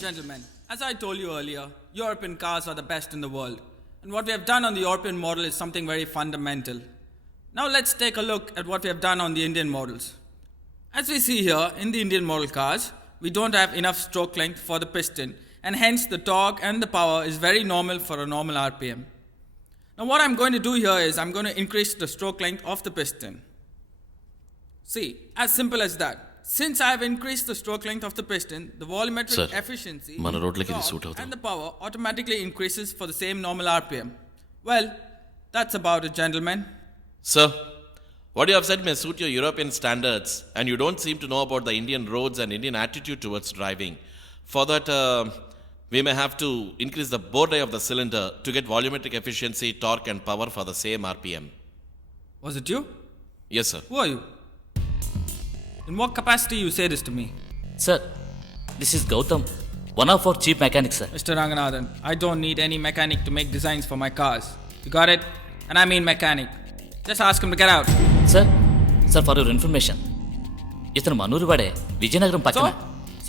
Gentlemen, as I told you earlier, European cars are the best in the world. And what we have done on the European model is something very fundamental. Now let's take a look at what we have done on the Indian models. As we see here, in the Indian model cars, we don't have enough stroke length for the piston, and hence the torque and the power is very normal for a normal RPM. Now what I'm going to do here is I'm going to increase the stroke length of the piston. See, as simple as that. Since I have increased the stroke length of the piston, the volumetric efficiency, torque and the power automatically increases for the same normal RPM. Well, that's about it, gentlemen. Sir, what you have said may suit your European standards, and you don't seem to know about the Indian roads and Indian attitude towards driving. For that, we may have to increase the bore die of the cylinder to get volumetric efficiency, torque and power for the same RPM. Was it you? Yes, sir. Who are you? In what capacity you say this to me? Sir, this is Gautam, one of our chief mechanics, sir. Mr. Ranganathan, I don't need any mechanic to make designs for my cars. You got it? And I mean mechanic. Just ask him to get out. Sir, for your information, ఇతను మనూరు వాడే Vizianagaram So, పక్కన.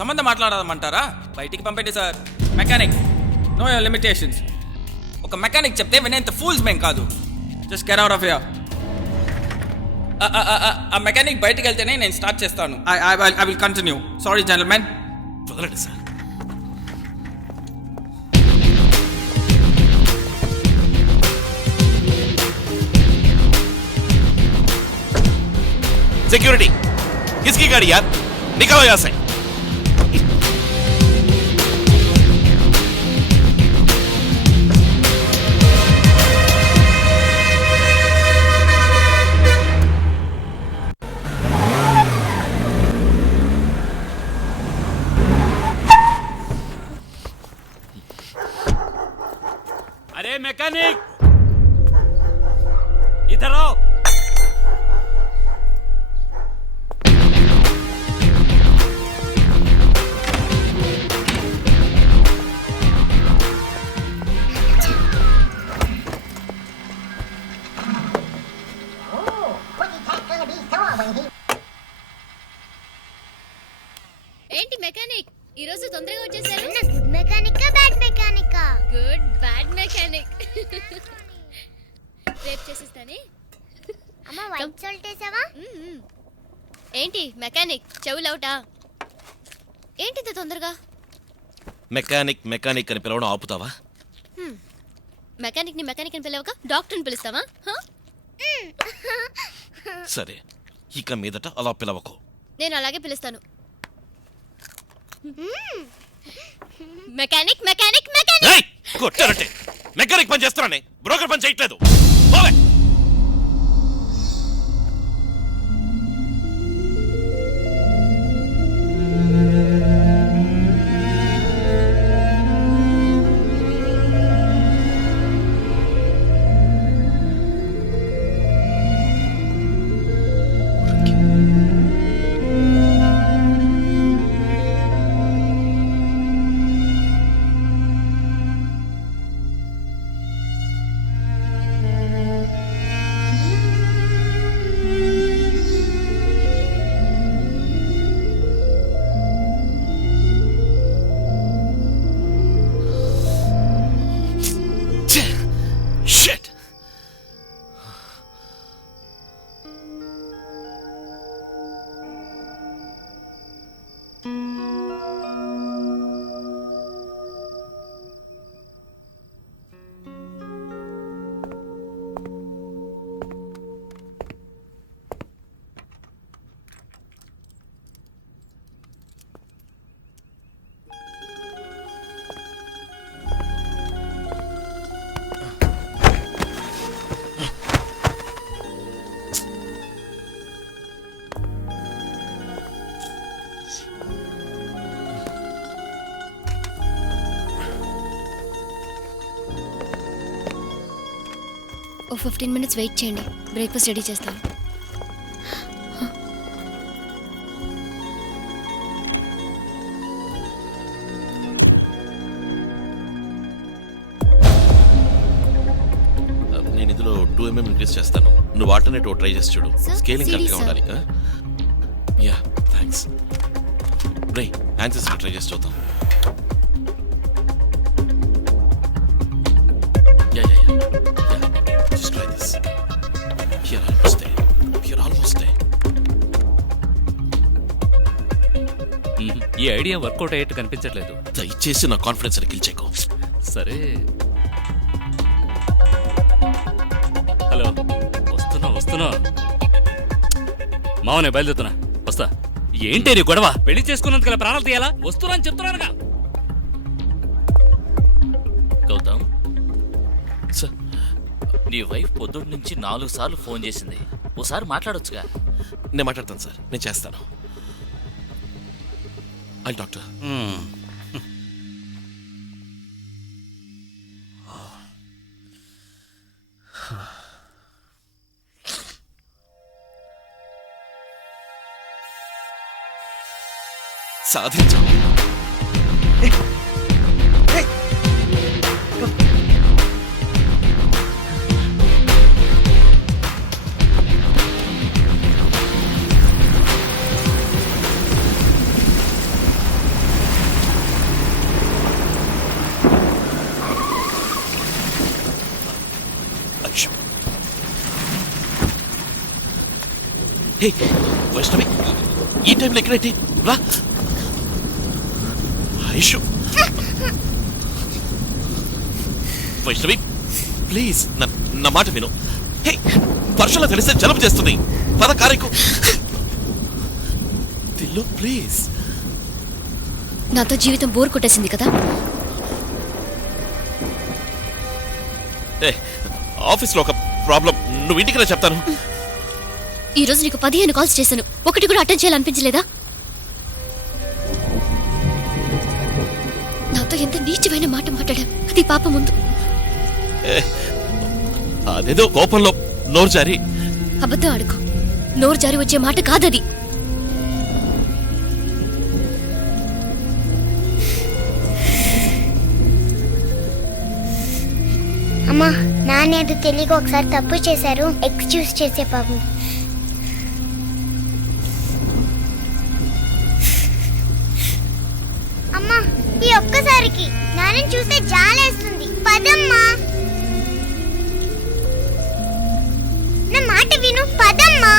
సంబంధం మాట్లాడదామంటారా? బయటికి పంపండి sir. Mechanic, know your limitations. ఒక mechanic చెప్తే వినేంత ఫూల్స్ మేం కాదు. Just get out of here. ఆ మెకానిక్ బయటికి వెళ్తేనే నేను స్టార్ట్ చేస్తాను. I will continue. Sorry gentlemen. వదలండి సార్. सिक्योरिटी किसकी गाड़ी यार, निकलो यहां से. अरे मैकेनिक, इधर आओ. ఏంటి మెకానిక్ ఈ రోజు తొందరగా వచ్చేసారు? గుడ్ మెకానికా బ్యాడ్ మెకానికా? Good bad mechanic. రేపు చేసిస్తానే. అమ్మ వైట్ సాల్ట్ వేసావా? ఏంటి మెకానిక్ చెవులవుటా? ఏంటిది తొందరగా? మెకానిక్ మెకానిక్ అని పిలవడం ఆపుతావా? మెకానిక్ ని మెకానిక్ అని పిలవక డాక్టర్ని పిలుస్తావా? సరే, ఇక మీదట అలా పిలవకు. నేను అలాగే పిలుస్తాను. Mechanic mechanic mechanic. కొట్టారంటే మెకానిక్ పని చేస్తున్నానే, బ్రోకర్ పని చేయట్లేదు. పోవే. Shit! ఓ 15 minutes వెయిట్ చేయండి, బ్రేక్ఫాస్ట్ రెడీ చేస్తాను. నేను ఇందులో 2mm ఇంక్రీజ్ చేస్తాను. నువ్వు ఆల్టర్నేటివ్ ట్రై చేసి చూడు. Sir, స్కేలింగ్ CD, కరెక్ట్గా sir. ఉండాలి. Yeah thanks. రే ఆన్సర్స్ ట్రై చేసి చూద్దాం. You're almost there. You're almost there. ఈ ఐడియా వర్కౌట్ అయ్యేట్టు కనిపించట్లేదు. దయచేసి నా కాన్ఫిడెన్స్ కిల్ చేయకు. సరే, హలో, వస్తున్నా. మావనే బయలుదేరుతున్నా, వస్తా. ఏంటి నీ గొడవ? పెళ్లి చేసుకున్నందుకు ఇలా ప్రాణాలు తీయాలా? వస్తున్నా అని చెప్తున్నానుగా. గౌతమ్, సార్, నీ వైఫ్ పొద్దున్న నుంచి 4 సార్లు ఫోన్ చేసింది. ఓసారి మాట్లాడొచ్చుగా. నేను మాట్లాడతాను సార్, నేను చేస్తాను. I doctor. సాధించాం. హే వైష్ణవి, ఈ టైంలో ఎక్కడైతే రా. ఐషు, వైష్ణవి ప్లీజ్ నా మాట విను. హే, వర్షంలో తెలిస్తే జలుబు చేస్తుంది. పద కారెక్కు. దిల్లు ప్లీజ్. నాతో జీవితం బోర్ కొట్టేసింది కదా. ఆఫీస్లో ఒక ప్రాబ్లం, నువ్వు ఇంటికి రా చెప్తాను. ఈ రోజు నీకు 15 కాల్స్ చేశాను, ఒకటి కూడా అటెండ్ చేయాలనిపించలేదా? నాతో ఎంత నీచమైన మాట మాట్లాడా, అది పాప ముందు. అదేదో కోపంలో నోరు జారి. అబద్ధం ఆడుకో, నోరు జారి వచ్చే మాట కాదది. అమ్మా, నానేది తెలియక ఒకసారి తప్పు చేశారు, ఎక్స్క్యూజ్ చేసే పాపం. అమ్మా, ఈ ఒక్కసారికి నాన్నని చూస్తే జాలేస్తుంది. పదమ్మా, నా మాట విను. పదమ్మా.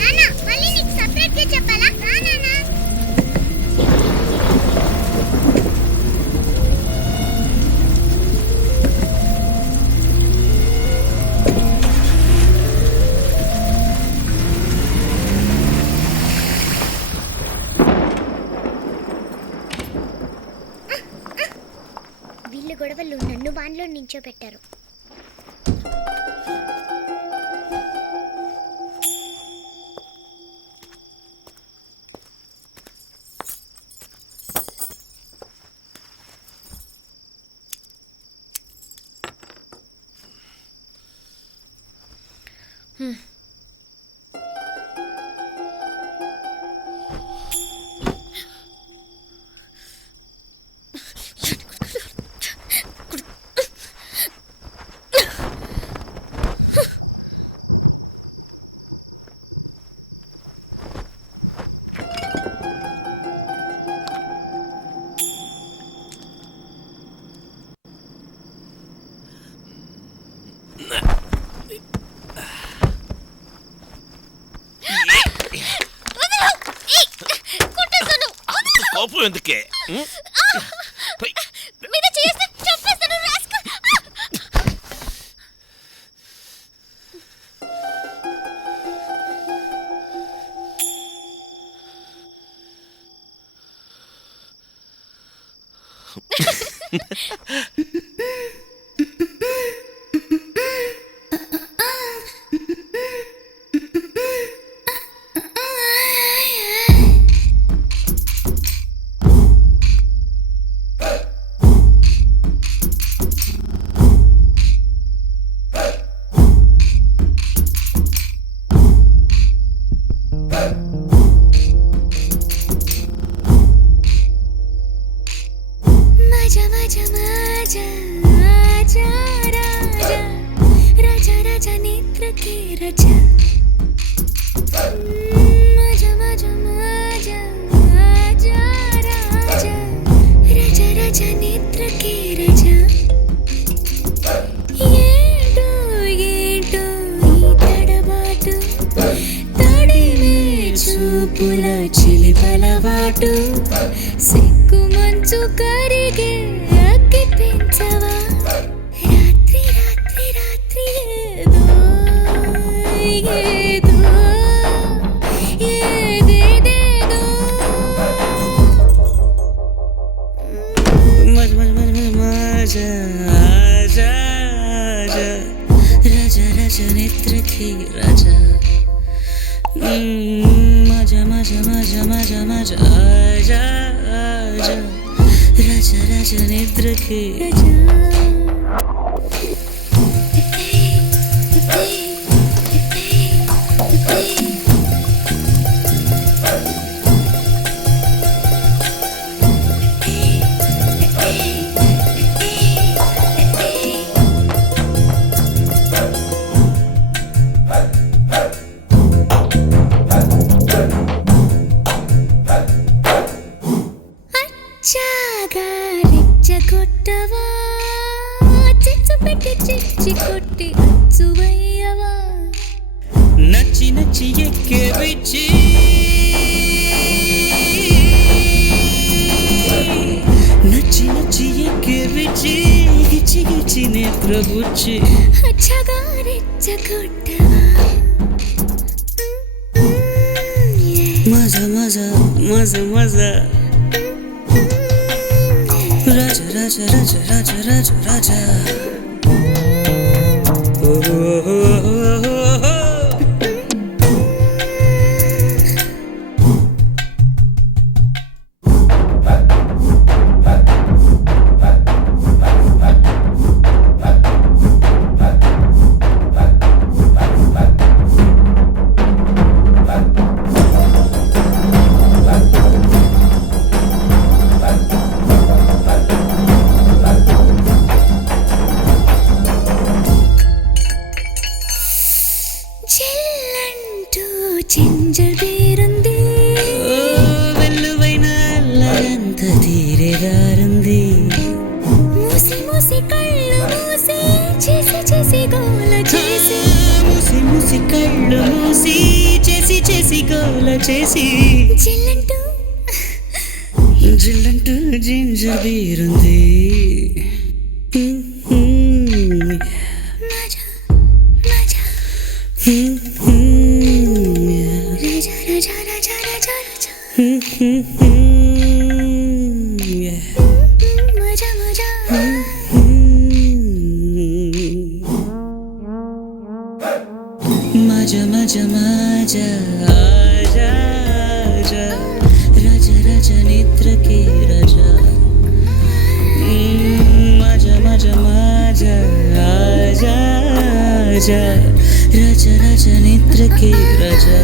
నాన్న, మళ్ళీ నీకు సెపరేట్ గా చెప్పాలా? రా నాన్న. వీళ్ళ గొడవలు నన్ను బాన్లో నించోబెట్టారు. కోపం ఎందుకే? చూపుల చిలిపలవాటు సిక్కు మంచు కరిగే అగ్గి పెంచవా రాత్రి రాత్రి రాత్రి ఏదో ఏదో ఏదేదేదో మజ మజ మజ మజ ఆజా ఆజా రాజా రాజా నేత్రకి రాజా మజా మజా మజా మజా మజా ఆజా ఆజా రాజా రాజా నిద్రకి చాగా రెచ్చగొట్టవా చిచ్చు పెట్టి చిచ్చి కొట్టి అచ్చువయ్యవా నచ్చి నచ్చి ఎక్కే విచ్చి నచ్చి నచ్చి ఎక్కే విచ్చి గిచ్చి గిచ్చి నేత్రబుచ్చి చాగా రెచ్చగొట్టవా మజా మజా మజా మజా రాజా రాజా రాజా రాజా రాజా రాజా చెల్లంటూ చింజబేరుంది వెల్లువైన అల్లంత తీరేగారుంది మూసి మూసి కళ్ళు మూసి చేసి చేసి గోల చేసి మూసి మూసి కళ్ళు మూసి చేసి చేసి గోల చేసి చెల్లంటూ జిల్లంటూ జింజబేరుంది మజా మజా మజా ఆజా ఆజా రాజా రాజా నిద్రకి రాజా మజా మజా మజా ఆజా ఆజా రాజా రాజా నిద్రకి రాజా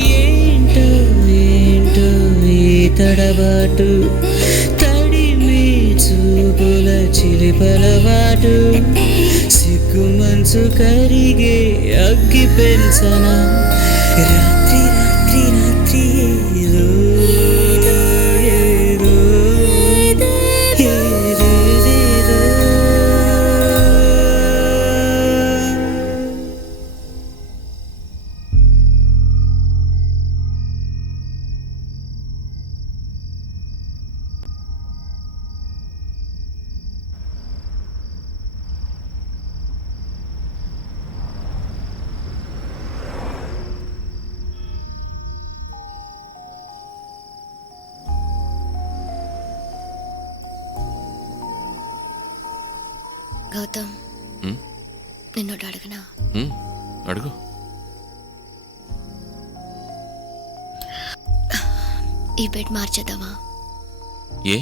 ఏంటో ఏంటో ఈ తడబాటు తడిమి చూపుల చిలిపలవాటు సిగ్గు మంచు కరిగే అగ్గి పెంచనా రాత్రి రాత్రి రాత్రి ఏదో ఏదో ఏదేదో గౌతమ్ నిన్నోటి అడగనా అడుగు ఈ బెడ్ మార్చేద్దామా ఏ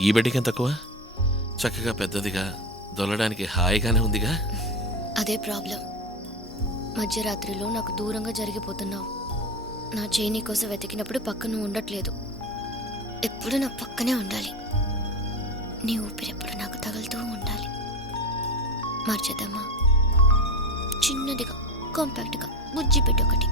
ఈ బెడ్కి ఎంత తక్కువ చక్కగా పెద్దదిగా దొల్లడానికి హాయిగానే ఉందిగా అదే ప్రాబ్లం మధ్యరాత్రిలో నాకు దూరంగా జరిగిపోతున్నావు నా చేయి కోసం వెతికినప్పుడు పక్కన ఉండట్లేదు ఎప్పుడు నా పక్కనే ఉండాలి నీ ఊపిరి ఎప్పుడు నాకు తగులుతూ ఉండాలి మార్చేద్దామా చిన్నదిగా కాంపాక్ట్గా బుజ్జి పెట్టి ఒకటి